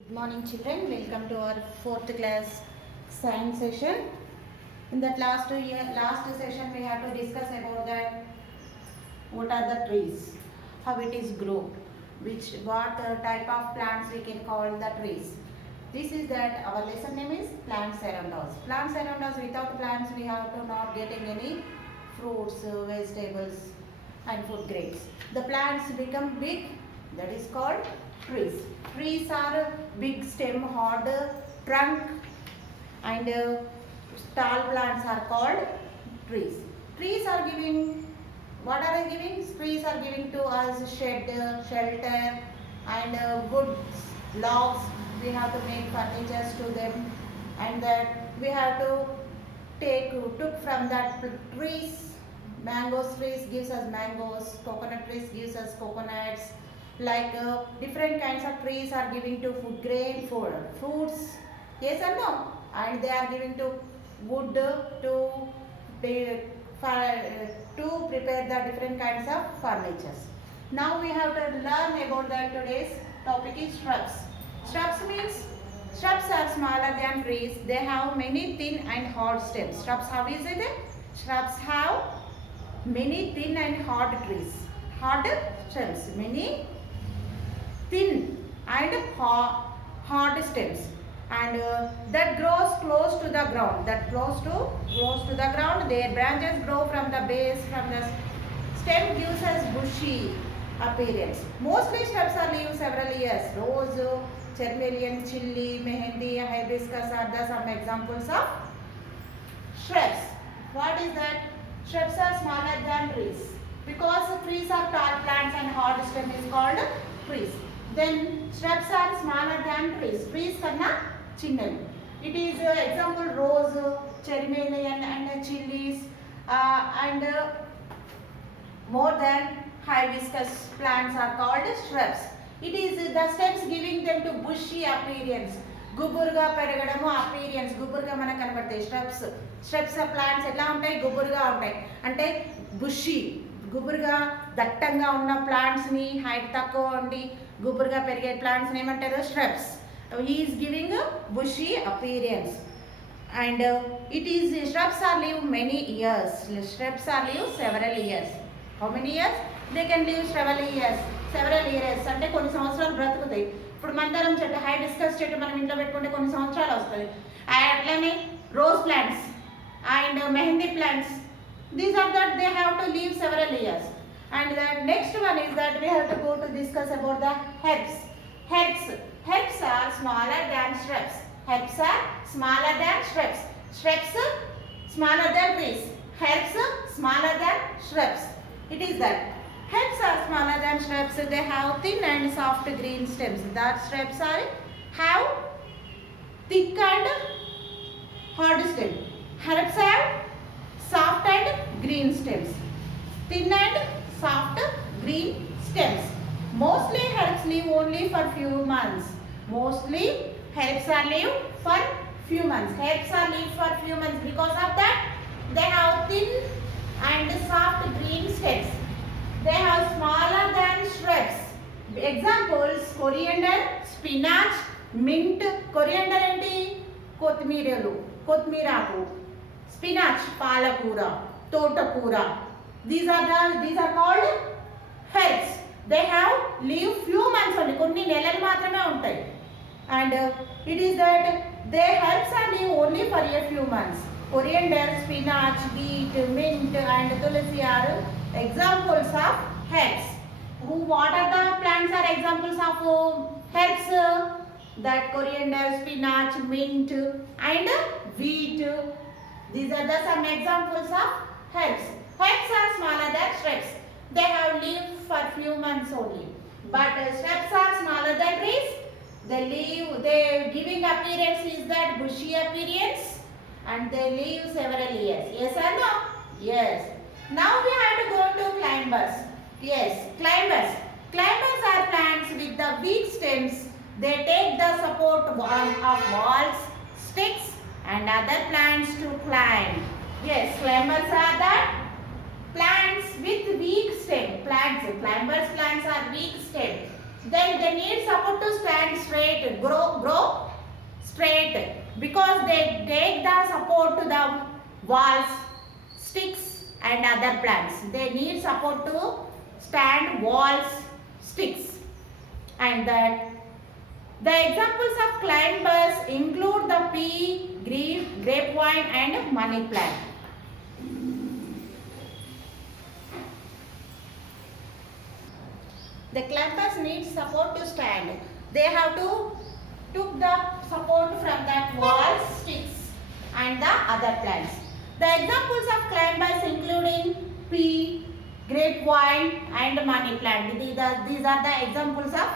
Good morning children, welcome to our 4th class science session. In that last session we have to discuss about that what are the trees, how it is grow, what type of plants we can call the trees. This is that our lesson name is plants around us. Plants around us, without plants we have to not getting any fruits, vegetables and food grains. The plants become big, that is called trees. Trees are big stem, hard trunk and tall plants are called trees. Trees are giving, what are they giving? Trees are giving to us shelter and good logs. We have to make furnitures to them, and that we have to took from that trees. Mangoes trees gives us mangoes, coconut trees gives us coconuts. Like different kinds of trees are giving to food grain for fruits, yes or no, and they are giving to wood to prepare the different kinds of furnitures. Now we have to learn about that. Today's topic is shrubs. Shrubs means shrubs are smaller than trees. They have many thin and hard stems. Shrubs, how is it? Shrubs have many thin and hard trees, hard stems, many thin and hard stems, and that grows close to the ground. Grows to the ground. Their branches grow from the base. From the stem gives us bushy appearance. Mostly shrubs are live several years. Rose, Chermelian, chili, mehendi, hibiscus are the some examples of shrubs. What is that? Shrubs are smaller than trees. Because trees are tall plants and hard stem is called trees. Then shrubs are smaller than trees. Trees kanna chinnavi. It is example rose, chermelian and chilies and more than hibiscus plants are called shrubs. It is the stems giving them to bushy appearance. గుబురుగా పెరగడము appearance, గుబురుగా మనకు కనబడతాయి స్ట్రబ్స్ plants ఎట్లా ఉంటాయి, గుబురుగా ఉంటాయి. అంటే బుషి, గుబురుగా దట్టంగా ఉన్న ప్లాంట్స్ని, హైట్ తక్కువ ఉండి గుబురుగా పెరిగే ప్లాంట్స్ని ఏమంటారు? Shrubs. Is giving bushy appearance. And it is shrubs are live many years. Shrubs are live several years. How many years? They can live several years. అంటే కొన్ని సంవత్సరాలు బ్రతుకుతాయి. ఇప్పుడు మందారం చెట్టు, హైబిస్కస్ చెట్టు మనం ఇంట్లో పెట్టుకుంటే కొన్ని సంవత్సరాలు వస్తుంది. అట్లనే rose plants and mehndi plants, these are that they have to live several years. And the next one is that we have to go to discuss about the herbs. Herbs are smaller than shrubs. Herbs are smaller than shrubs. Shrubs smaller than trees. Herbs smaller than shrubs. It is that herbs are smaller than shrubs. They have thin and soft green stems. That shrubs are have thick and hard stem. Herbs have soft and green stems. Thin and soft green stems. Mostly herbs live only for few months. Mostly herbs are live for few months. Herbs are live for few months. Because of that, they have thin and soft green stems. They have smaller than shrubs. Examples: coriander, spinach, mint. Coriander enti కొత్తిమీరలు, కొత్తిమీరాకు. Spinach, palakura, totapura. These are called herbs. They have live few months only. కొన్ని నెలలు మాత్రమే ఉంటాయి. And it is that they herbs are live only for a few months. Coriander, spinach, beet, mint and tulsi are examples of herbs. What are the plants are examples of herbs? That coriander, spinach, mint and wheat. These are the some examples of herbs. Herbs are smaller than shrubs. They have lived for few months only. But shrubs are smaller than trees. Their giving appearance is that bushy appearance, and they live several years. Yes or no? Yes. Now we have to go to climbers. Yes, climbers. Climbers are plants with the weak stems. They take the support of walls, sticks and other plants to climb. Yes, climbers are the plants with weak stem. Climbers plants are weak stem. Then they need support to stand straight, grow straight, because they take the support to the walls, sticks and other plants. They need support to stand, walls, sticks. And that the examples of climbers include the pea, grapevine and money plant. The climbers need support to stand. They have to took the support from that walls, sticks and the other plants. The examples of climbers including pea, grapevine and money plant. These are the examples of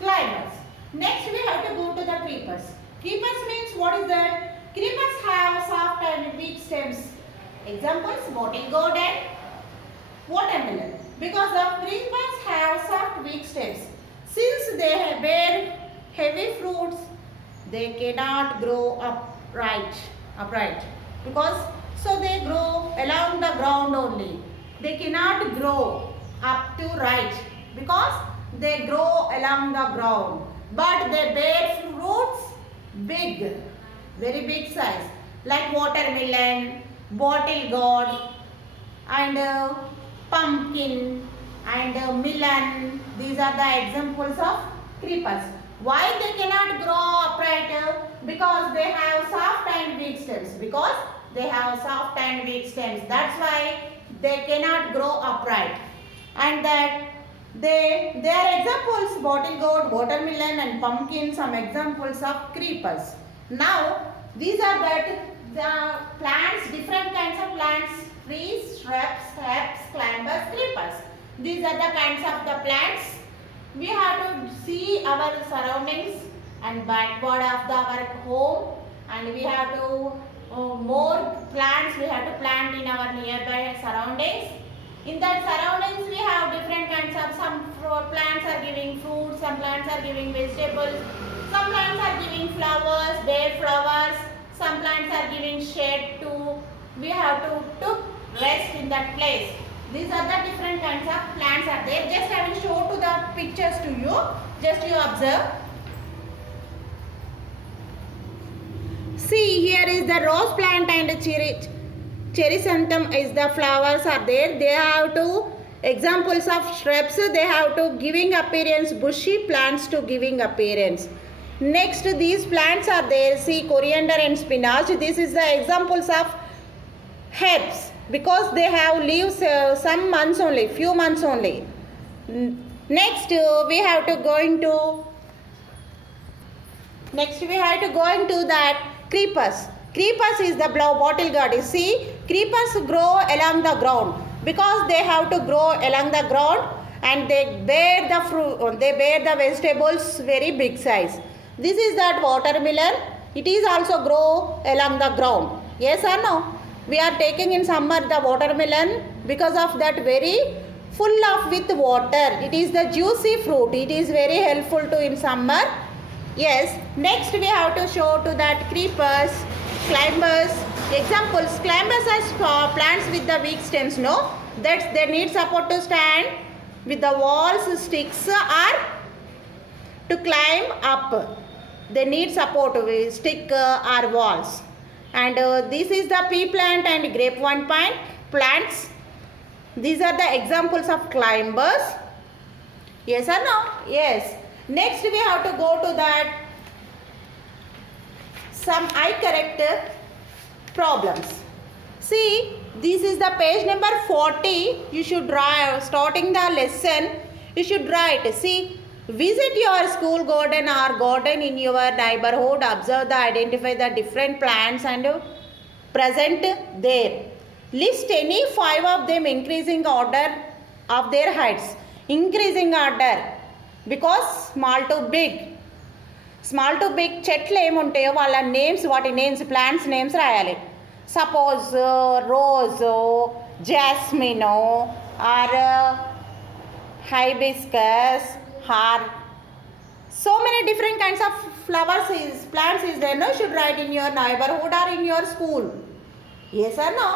climbers. Next we have to go to the creepers. Creepers means what is that? Creepers have soft and weak stems. Examples: bottle gourd and watermelon. Because the creepers have soft weak stems, since they bear heavy fruits, they cannot grow upright. Because so they grow along the ground only. They cannot grow up to right because they grow along the ground. But they bear fruits big, very big size, like watermelon, bottle gourd and pumpkin and melon. These are the examples of creepers. Why they cannot grow upright? Because they have soft and weak stems. Because they have soft and weak stems. That's why they cannot grow upright. And that they are examples: bottle gourd, watermelon and pumpkin, some examples of creepers. Now these are the plants, different kinds of plants: trees, shrubs, herbs, climbers, creepers. These are the kinds of the plants. We have to see our surroundings and backward of our home, and we have to more plants we have to plant in our nearby surroundings. In that surroundings we have different kinds of, some plants are giving fruits, some plants are giving vegetables, some plants are giving flowers, bare flowers, some plants are giving shade too. We have to rest in that place. These are the different kinds of plants are there. Just I will show to the pictures to you. Just you observe. See, here is the rose plant and chrysanthemum is the flowers are there. They have to examples of shrubs. They have to giving appearance, bushy plants to giving appearance. Next, these plants are there. See, coriander and spinach. This is the examples of herbs, because they have leaves some months only, few months only. Next we have to go into that creepers. Creepers is the bottle gourd. You see, creepers grow along the ground because they have to grow along the ground, and they bear the fruit, they bear the vegetables very big size. This is that watermelon. It is also grow along the ground. Yes or no? We are taking in summer the watermelon because of that very full of with water. It is the juicy fruit. It is very helpful to in summer. Yes. Next we have to show to that creepers, climbers. Examples: climbers are plants with the weak stems. No, that's they need support to stand with the walls, sticks, or to climb up. They need support with stick or walls. And this is the pea plant and grapevine plant plants. These are the examples of climbers. Yes or no? Yes. Next we have to go to that some eye corrector problems. See, this is the page number 40. You should write, starting the lesson, you should write. See, visit your school garden or garden in your neighborhood. Observe the identify the different plants and present there. List any 5 of them increasing order of their heights. Increasing order because small to big. Small to big చెట్లు ఏముంటాయో వాళ్ళ names, వాటి names, plants names రాయాలి. Suppose rose, jasmine or hibiscus, heart. So many different kinds of flowers is plants is there. No, you should write in your neighborhood or in your school. Yes or no?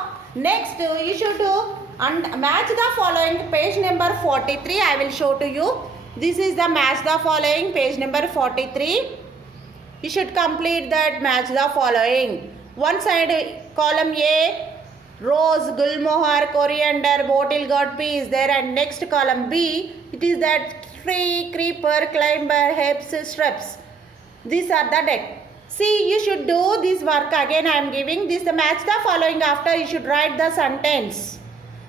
Next, you should match the following. Page number 43. I will show to you. This is the match the following, page number 43. You should complete that match the following. One side column A, rose, gulmohar, coriander, bottle gourd, pea is there, and next column B, it is that tree, creeper, climber, herbs, shrubs. These are the deck. See, you should do this work again. I am giving this the match the following. After you should write the sentence.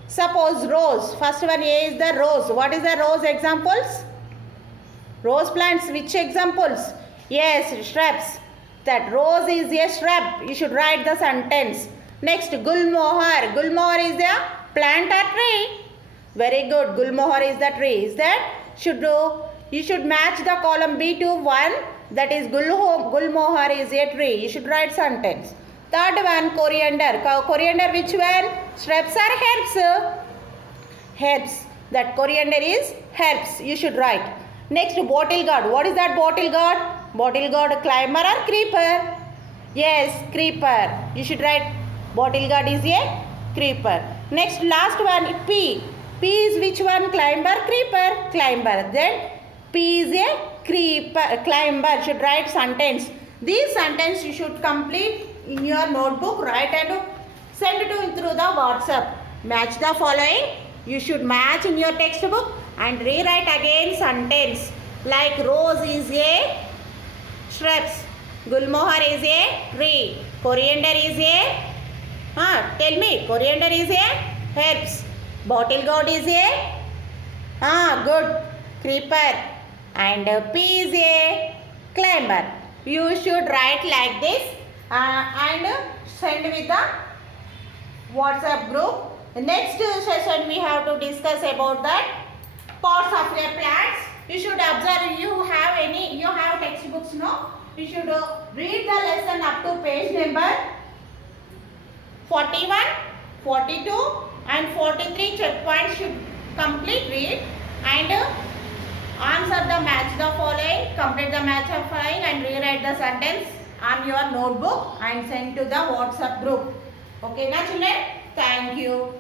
Suppose rose. First one A is the rose. What is the rose examples? Rose plants. Which examples? Yes, shrubs. That rose is a shrub. You should write the sentence. Next, gulmohar. Gulmohar is the plant or tree. Very good. Gulmohar is the tree. Is that? You should match the column B to 1. That is gulmohar is a tree. You should write sentence. Third one, coriander. Coriander which one? Shrubs or herbs? Herbs. That coriander is herbs. You should write. Next, bottle gourd. What is that bottle gourd? Bottle gourd, climber or creeper? Yes, creeper. You should write bottle gourd is a creeper. Next, last one, pea. Pea is which one? Climber, creeper? Climber. Then P is a creeper, climber. Should write sentence. This sentence you should complete in your notebook. Write and send it through the WhatsApp. Match the following. You should match in your textbook and rewrite again sentence. Like rose is a shrubs. Gulmohar is a tree. Coriander is a tell me. Coriander is a herbs. Bottle gourd is a good creeper. And P is a climber. You should write like this and send with the WhatsApp group. The next session we have to discuss about that parts of your plants. You should observe. You have textbooks, no? You should read the lesson up to page number 41, 42 and 43 checkpoints should complete read and answer the match the following, complete the match of following and rewrite the sentence on your notebook and send to the WhatsApp group. Okay, now children? Thank you.